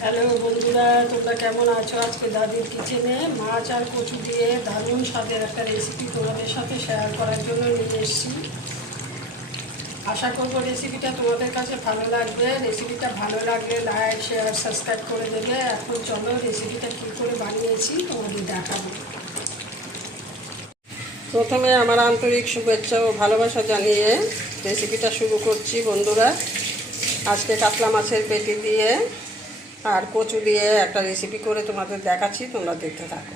Hello বন্ধুরা, তোমরা কেমন আছো? আজকে দাদির কিচেনে মাছ আর কচু দিয়ে দারুণ স্বাদের একটা রেসিপি তোমাদের সাথে শেয়ার করার জন্য নিয়ে এসেছি। আশা করবো রেসিপিটা তোমাদের কাছে ভালো লাগবে। রেসিপিটা ভালো লাগলে লাইক, শেয়ার, সাবস্ক্রাইব করে দেবে। এখন চলো রেসিপিটা কী করে বানিয়েছি তোমাদের দেখাবো। প্রথমে আমার আন্তরিক শুভেচ্ছা ও ভালোবাসা জানিয়ে রেসিপিটা শুরু করছি বন্ধুরা। আজকে কাতলা মাছের পেটি দিয়ে আর কচু দিয়ে একটা রেসিপি করে তোমাদের দেখাচ্ছি, তোমরা দেখতে থাকো।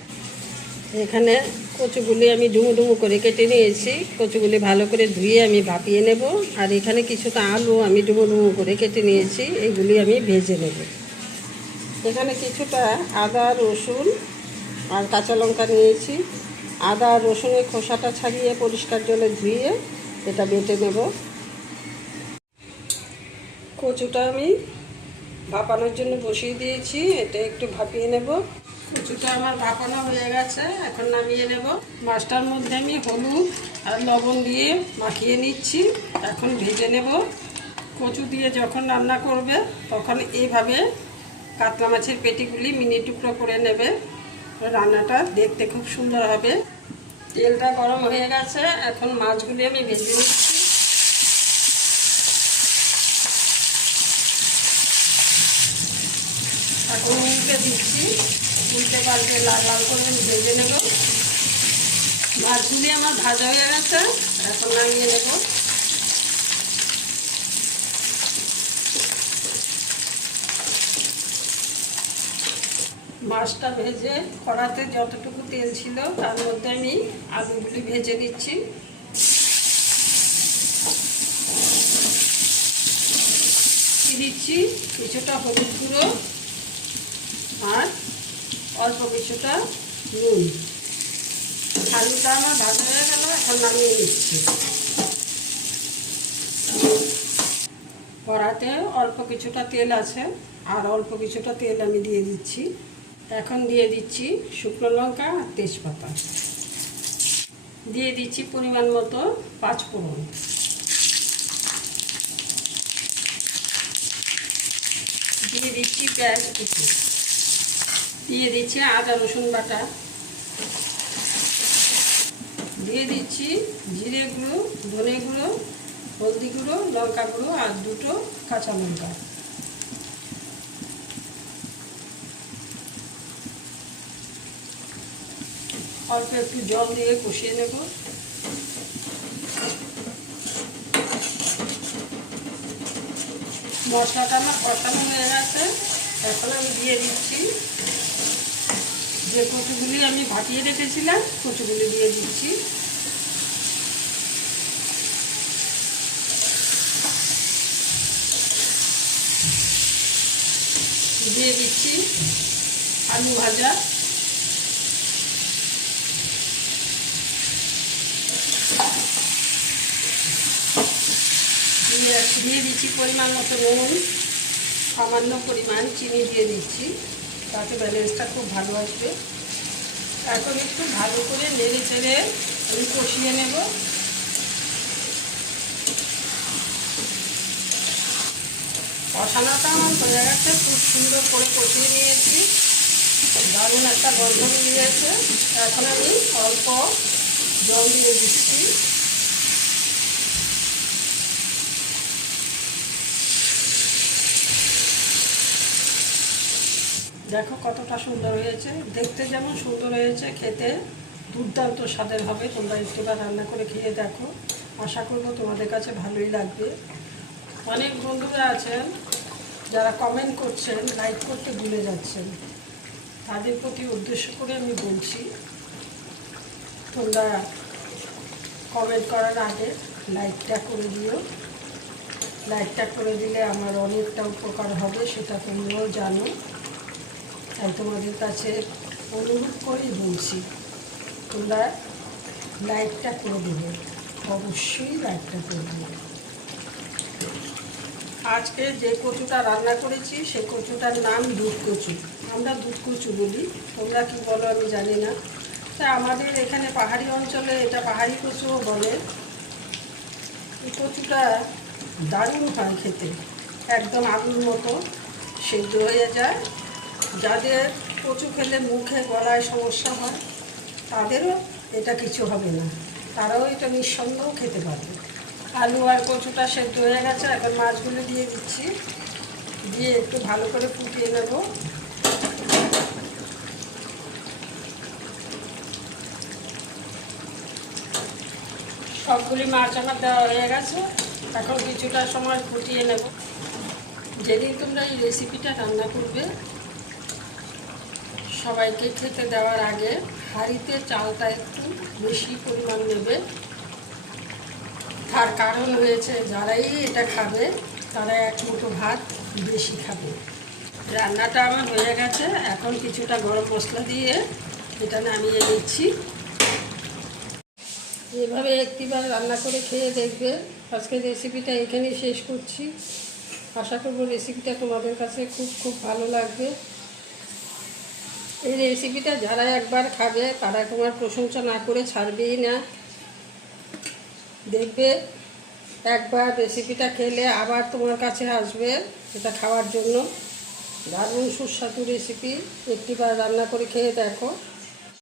এখানে কচুগুলি আমি ডুমো ডুমো করে কেটে নিয়েছি। কচুগুলি ভালো করে ধুয়ে আমি ভাপিয়ে নেব। আর এখানে কিছুটা আলু আমি ডুমো ডুমো করে কেটে নিয়েছি, এগুলি আমি ভেজে নেব। এখানে কিছুটা আদা, রসুন আর কাঁচা লঙ্কা নিয়েছি। আদা আর রসুনের খোসাটা ছাড়িয়ে পরিষ্কার জলে ধুয়ে এটা বেটে নেব। কচুটা আমি ভাপানোর জন্য বসিয়ে দিয়েছি, এটা একটু ভাপিয়ে নেব। কচুটা আমার ভাপানো হয়ে গেছে, এখন নামিয়ে নেব। মাছটার মধ্যে আমি হলুদ আর লবণ দিয়ে মাখিয়ে নিচ্ছি, এখন ভেজে নেব। কচু দিয়ে যখন রান্না করবে তখন এইভাবে কাতলা মাছের পেটিগুলি মিনি টুকরো করে নেবে, রান্নাটা দেখতে খুব সুন্দর হবে। তেলটা গরম হয়ে গেছে, এখন মাছগুলি আমি ভেজে নিচ্ছি। এখন উল্টে দিচ্ছি, উল্টে পাল্টে লাল লাল করে আমি ভেজে নেব। মাছগুলি আমার ভাজা হয়ে গেছে, এখন নামিয়ে নেব। মাছটা ভেজে কড়াতে যতটুকু তেল ছিল তার মধ্যে আমি আলুগুলি ভেজে নিচ্ছি। দিচ্ছি কিছুটা হলুদ গুঁড়ো আর অল্প কিছুটা নুন। আলুটা আমার ভাজা হয়ে গেল, এখন নামিয়ে নিচ্ছি। কড়াতে অল্প কিছুটা তেল আছে আর অল্প কিছুটা তেল আমি দিয়ে দিচ্ছি। এখন দিয়ে দিচ্ছি শুকনো লঙ্কা আর তেজপাতা, দিয়ে দিচ্ছি পরিমাণ মতো পাঁচফোড়ন, দিয়ে দিচ্ছি পেঁয়াজ কুচি, দিয়ে দিচ্ছি আদা রসুন বাটা, দিয়ে দিচ্ছি জিরে গুঁড়ো, ধনে গুঁড়ো, হলদি গুঁড়ো, লঙ্কা গুঁড়ো আর দুটো কাঁচা লঙ্কা। অল্প একটু জল দিয়ে কষিয়ে নেব। মশলাটা আমার কষানো হয়ে গেছে, এখন আমি দিয়ে দিচ্ছি যে কচুগুলি আমি ভাপিয়ে রেখেছিলাম, কচুগুলি দিয়ে দিচ্ছি। দিয়ে দিচ্ছি আলু ভাজা, দিয়ে দিচ্ছি পরিমাণ মতো নুন, সামান্য পরিমাণ চিনি দিয়ে দিচ্ছি, তাতে ব্যালেন্সটা খুব ভালো আসবে। এখন একটু ভালো করে নেড়ে চেড়ে আমি কষিয়ে নেব। কষানোটা আমার হয়ে গেছে, খুব সুন্দর করে কষিয়ে নিয়েছি, দারুণ একটা গন্ধ বেরিয়েছে। এখন আমি অল্প জল দিয়ে দিচ্ছি। দেখো কতটা সুন্দর হয়েছে, দেখতে যেমন সুন্দর হয়েছে, খেতে দুর্দান্ত স্বাদের হবে। তোমরা একটিবার রান্না করে খেয়ে দেখো, আশা করবো তোমাদের কাছে ভালোই লাগবে। অনেক বন্ধুরা আছেন যারা কমেন্ট করছেন, লাইক করতে ভুলে যাচ্ছেন, তাদের প্রতি উদ্দেশ্য করে আমি বলছি, তোমরা কমেন্ট করার আগে লাইকটা করে দিও। লাইকটা করে দিলে আমার অনেকটা উপকার হবে, সেটা তোমরাও জানো। তাই তোমাদের কাছে অনুরোধ করেই বলছি, তোমরা লাইকটা করে দেবে, অবশ্যই লাইকটা করে দেবে। আজকে যে কচুটা রান্না করেছি সেই কচুটার নাম দুধ কচু, আমরা দুধ কচু বলি, তোমরা কি বলো আমি জানি না। তা আমাদের এখানে পাহাড়ি অঞ্চলে এটা পাহাড়ি কচুও বলে। এই কচুটা দারুণ হয় খেতে, একদম আলুর মতো সেদ্ধ হয়ে যায়। যাদের কচু খেলে মুখে গলায় সমস্যা হয় তাদেরও এটা কিছু হবে না, তারাও এটা নিঃসন্দেহ খেতে পারবে। আলু আর কচুটা সেদ্ধ হয়ে গেছে, এখন মাছগুলো দিয়ে দিচ্ছি, দিয়ে একটু ভালো করে ফুটিয়ে নেব। সবগুলি মাছ আমার দেওয়া হয়ে গেছে, এখন কিছুটা সময় ফুটিয়ে নেব। যেদিন তোমরা এই রেসিপিটা রান্না করবে, সবাইকে খেতে দেওয়ার আগে হাঁড়িতে চালটা একটু বেশি পরিমাণ নেবে। তার কারণ হয়েছে যারাই এটা খাবে তারা এক মুঠো ভাত বেশি খাবে। রান্নাটা আমার হয়ে গেছে, এখন কিছুটা গরম মশলা দিয়ে এটা নামিয়ে নিচ্ছি। এভাবে একটিবার রান্না করে খেয়ে দেখবে। আজকের রেসিপিটা এখানেই শেষ করছি। আশা করব রেসিপিটা তোমাদের কাছে খুব খুব ভালো লাগবে। এই রেসিপিটা যারা একবার খাবে তারা তোমার প্রশংসা না করে ছাড়বেই না। দেখবে একবার রেসিপিটা খেলে আবার তোমার কাছে আসবে এটা খাওয়ার জন্য। দারুণ সুস্বাদু রেসিপি, একটিবার রান্না করে খেয়ে দেখো।